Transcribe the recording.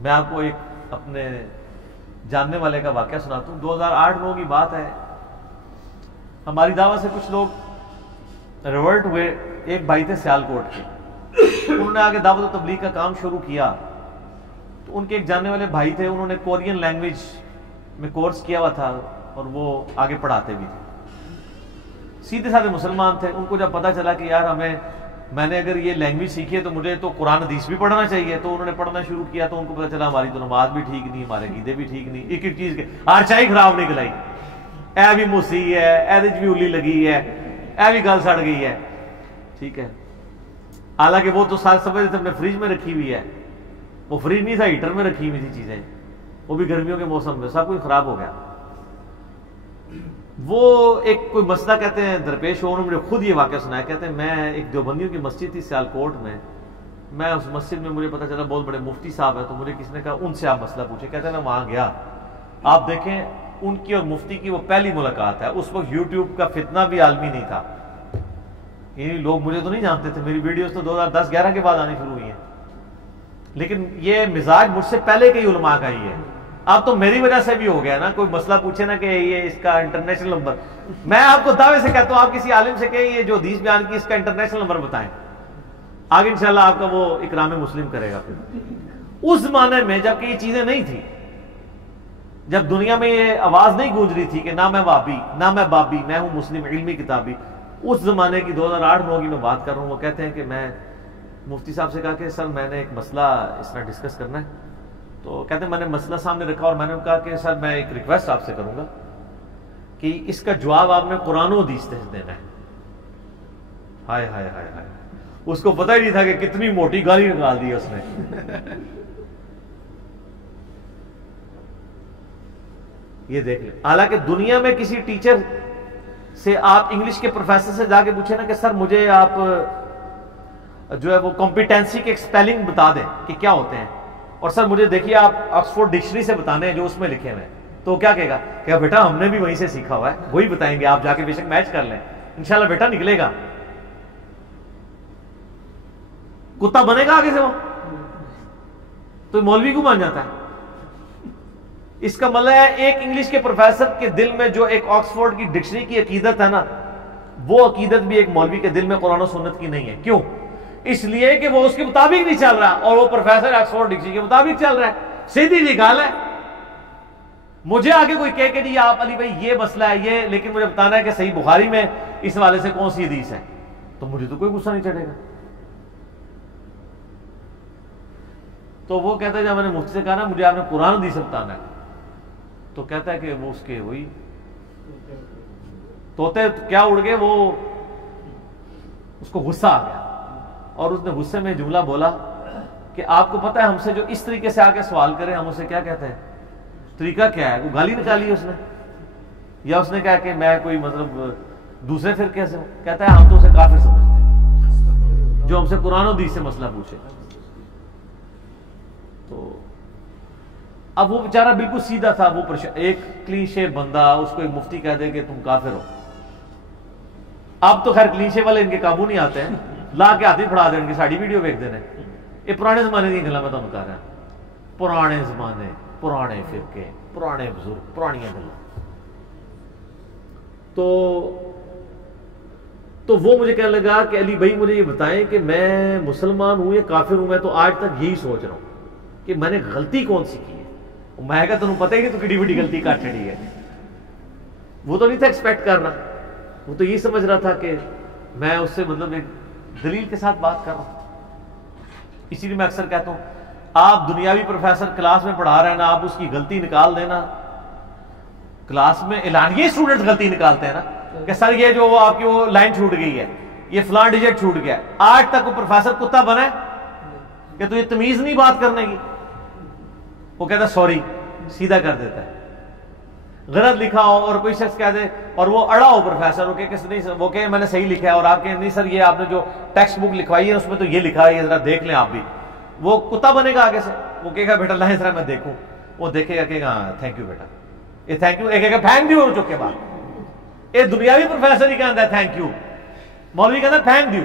میں آپ کو ایک اپنے جاننے والے کا واقعہ سناتا ہوں. 2008-9 کی بات ہے. ہماری دعوت سے کچھ لوگ ریورٹ ہوئے. ایک بھائی تھے سیالکوٹ کے, انہوں نے آگے دعوت و تبلیغ کا کام شروع کیا. تو ان کے ایک جاننے والے بھائی تھے, انہوں نے کورین لینگویج میں کورس کیا ہوا تھا اور وہ آگے پڑھاتے بھی تھے. سیدھے سادھے مسلمان تھے. ان کو جب پتا چلا کہ یار میں نے اگر یہ لینگویج سیکھی ہے تو مجھے تو قرآن حدیث بھی پڑھنا چاہیے, تو انہوں نے پڑھنا شروع کیا. تو ان کو پتا چلا ہماری تو نماز بھی ٹھیک نہیں, ہمارے عقیدے بھی ٹھیک نہیں, ایک ایک چیز کے ہر چائی خراب نکل آئی. اے بھی موسی ہے, اے بھی اولی لگی ہے, اے بھی گل سڑ گئی ہے. ٹھیک ہے, حالانکہ وہ تو ساتھ سمجھ تھے اپنے فریج میں رکھی ہوئی ہے. وہ فریج نہیں تھا, ہیٹر میں رکھی ہوئی تھی چیزیں, وہ بھی گرمیوں کے موسم میں. سب کچھ خراب ہو گیا. وہ ایک کوئی مسئلہ کہتے ہیں درپیش ہو. انہوں نے مجھے خود یہ واقعہ سنایا. کہتے ہیں میں ایک دیوبندیوں کی مسجد تھی سیالکوٹ میں اس مسجد میں مجھے پتا چلا بہت بڑے مفتی صاحب ہیں. تو مجھے کسی نے کہا ان سے آپ مسئلہ پوچھیں. کہتے ہیں میں وہاں گیا. آپ دیکھیں ان کی اور مفتی کی وہ پہلی ملاقات ہے. اس وقت یوٹیوب کا فتنہ بھی عالمی نہیں تھا. یہ لوگ مجھے تو نہیں جانتے تھے, میری ویڈیوز تو 2010-11 کے بعد آنی شروع ہوئی ہیں. لیکن یہ مزاج مجھ سے پہلے کے ہی علماء کا ہی ہے. اب تو میری وجہ سے بھی ہو گیا نا, کوئی مسئلہ پوچھے نا کہ یہ اس کا انٹرنیشنل نمبر, میں آپ کو دعوے سے کہتا ہوں آپ کسی عالم سے کہیں یہ جو حدیث بیان کی اس کا انٹرنیشنل نمبر بتائیں, آگے انشاءاللہ آپ کا وہ اکرام مسلم کرے گا. اس زمانے میں جب کہ یہ چیزیں نہیں تھی, جب دنیا میں یہ آواز نہیں گونج رہی تھی کہ نہ میں وابی نہ میں بابی, میں ہوں مسلم علمی کتابی, اس زمانے کی 2008-9 کی میں بات کر رہا ہوں. وہ کہتے ہیں کہ میں مفتی صاحب سے کہا کہ سر میں نے ایک مسئلہ اس طرح ڈسکس کرنا ہے. تو کہتے ہیں میں نے مسئلہ سامنے رکھا اور میں نے کہا کہ سر میں ایک ریکویسٹ آپ سے کروں گا کہ اس کا جواب آپ نے قرآن و حدیث سے دینا ہے. ہائے ہائے ہائے ہائے, اس کو پتہ ہی نہیں تھا کہ کتنی موٹی گالی نکال دی اس نے. یہ دیکھ لیں. حالانکہ دنیا میں کسی ٹیچر سے آپ انگلش کے پروفیسر سے جا کے پوچھیں نا کہ سر مجھے آپ جو ہے وہ کمپیٹنسی کے اسپیلنگ بتا دیں کہ کیا ہوتے ہیں, اور سر مجھے دیکھیے آپ آکسفورڈ ڈکشنری سے بتانے ہیں جو اس میں لکھے ہوئے ہیں, تو کیا کہے گا کہ بیٹا ہم نے بھی وہیں سے سیکھا ہوا ہے, وہی بتائیں گے, آپ جا کے بے شک میچ کر لیں, انشاءاللہ بیٹا نکلے گا. کتا بنے گا آگے سے وہ, تو مولوی کو مان جاتا ہے. اس کا مطلب ہے ایک انگلش کے پروفیسر کے دل میں جو ایک آکسفورڈ کی ڈکشنری کی عقیدت ہے نا, وہ عقیدت بھی ایک مولوی کے دل میں قرآن و سنت کی نہیں ہے. کیوں؟ اس لیے کہ وہ اس کے مطابق نہیں چل رہا, اور وہ پروفیسر آکسفورڈ ڈکشنری کے مطابق چل رہا ہے. سیدھی جی گال ہے. مجھے آگے کوئی کہے کہ جی آپ علی بھائی یہ مسئلہ ہے یہ, لیکن مجھے بتانا ہے کہ صحیح بخاری میں اس حوالے سے کون سی حدیث ہے, تو مجھے تو کوئی غصہ نہیں چڑھے گا. تو وہ کہتا ہے جب میں نے مفتی سے کہا نا مجھے آپ نے قرآن حدیث سے بتانا ہے, تو کہتا ہے کہ وہ اس کے وہی طوطے کیا اڑ گئے, وہ اس کو غصہ آ گیا, اور اس نے غصے میں جملہ بولا کہ آپ کو پتہ ہے ہم سے جو اس طریقے سے آ کے سوال کرے ہم اسے کیا کہتے ہیں, طریقہ کیا ہے؟ وہ گالی نکالی اس نے, یا اس نے کہا کہ میں کوئی مطلب دوسرے فرقے سے ہوں. کہتا ہے ہم تو اسے کافر سمجھتے ہیں جو ہم سے قرآن و حدیث سے مسئلہ پوچھے. تو اب وہ بیچارہ بالکل سیدھا تھا, وہ ایک کلیشے بندہ اس کو ایک مفتی کہہ دے کہ تم کافر ہو. اب تو خیر کلیشے والے ان کے قابو نہیں آتے ہیں, لا کے ہاتھ ہی پھڑا دیں, ان کی ساڑی ویڈیو دیکھ دینے. یہ پرانے زمانے کی گلا میں تمہیں کہہ رہا ہوں, پرانے زمانے, پرانے فرقے, پرانے بزرگ, پرانی گلا. تو وہ مجھے کہنے لگا کہ علی بھائی مجھے یہ بتائیں کہ میں مسلمان ہوں یا کافر ہوں. میں تو آج تک یہی سوچ رہا ہوں کہ میں نے غلطی کون سی کی ہے. میں کہا تمہیں پتہ ہی کہ تو کڑی بڑی غلطی کر چڑی ہے. وہ تو نہیں تھا ایکسپیکٹ کرنا, وہ تو یہ سمجھ رہا تھا کہ میں اس سے مطلب ایک دلیل کے ساتھ بات کر رہا ہوں. اسی لیے میں اکثر کہتا ہوں آپ دنیاوی پروفیسر کلاس میں پڑھا رہے ہیں نا, آپ اس کی غلطی نکال دینا. کلاس میں اعلانیہ اسٹوڈنٹس غلطی نکالتے ہیں نا کہ سر یہ جو آپ کی وہ لائن چھوٹ گئی ہے, یہ فلاں ڈیجٹ چھوٹ گیا. آج تک وہ پروفیسر کتا بنا ہے کہ تجھے تمیز نہیں بات کرنے کی. وہ کہتا ہے سوری, سیدھا کر دیتا ہے. غلط لکھا ہو اور کوئی شخص کہہ دے اور وہ اڑا ہو پروفیسر, وہ کہ میں نے صحیح لکھا ہے, اور آپ کہیں نہیں سر یہ آپ نے جو ٹیکسٹ بک لکھوائی ہے اس میں تو یہ لکھا ہے, یہ ذرا دیکھ لیں آپ بھی. وہ کتا بنے گا آگے سے, وہ کہے گا بیٹا اللہ ذرا میں دیکھوں. وہ دیکھے گا کہ ہاں تھینک یو بیٹا, یہ تھینک یو, ایک کہے گا تھینک یو چکے بعد. یہ دنیاوی پروفیسر ہی کہتا ہے تھینک یو, مولوی کہتا ہے تھینک یو.